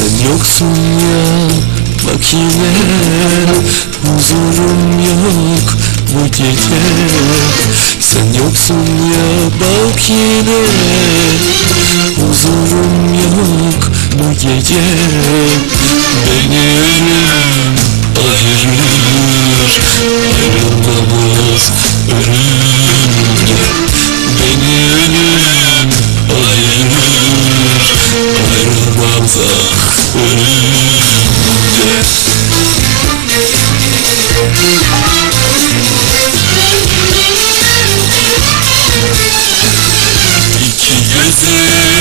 yoksun ya bak yine Huzurum yok bu gece. Sen yoksun ya bak yine Huzurum yok bu gece. Beni ölüm ayırır Ayrılmamız Crazy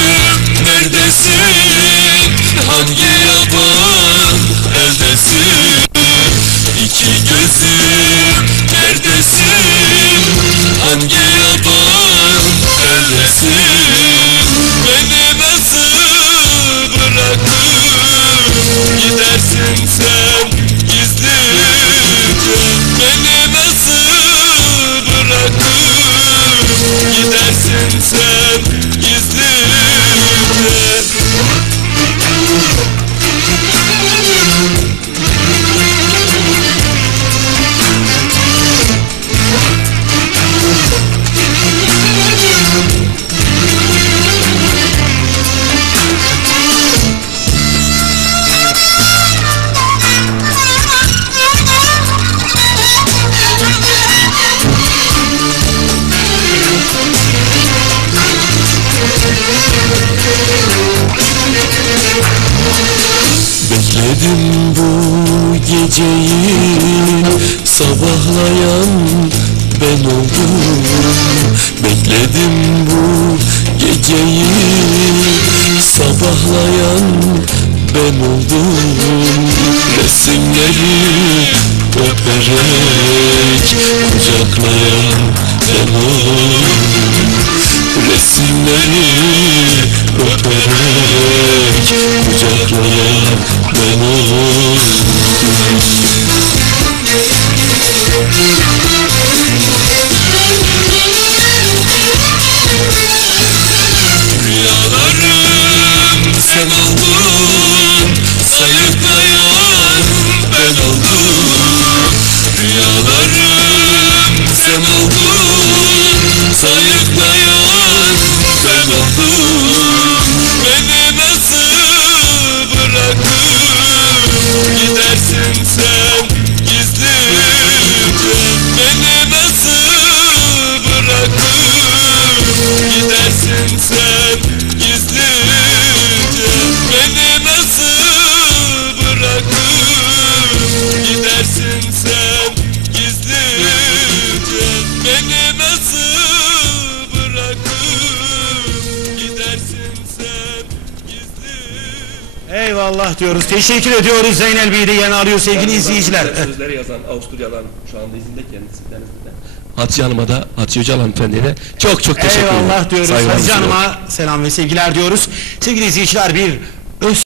Bekledim bu geceyi Sabahlayan ben oldum. Bekledim bu geceyi Sabahlayan ben oldum. Resimleri öperek Kucaklayan ben oldum. Resimleri öperek Kucaklayan ben oldum Rüyalarım Eyvallah diyoruz. Teşekkür ediyoruz Zeynel Bey'i de yeni arıyor sevgili izleyiciler. Sözleri yazan Avusturyalı'dan şu anda izinde kendisi denizde. Hatice Hanım'a da Hatice Öcal hanımefendiye de çok çok teşekkür ederim. Eyvallah diyoruz. Hatice. Hanım'a selam ve sevgiler diyoruz. Sevgili izleyiciler bir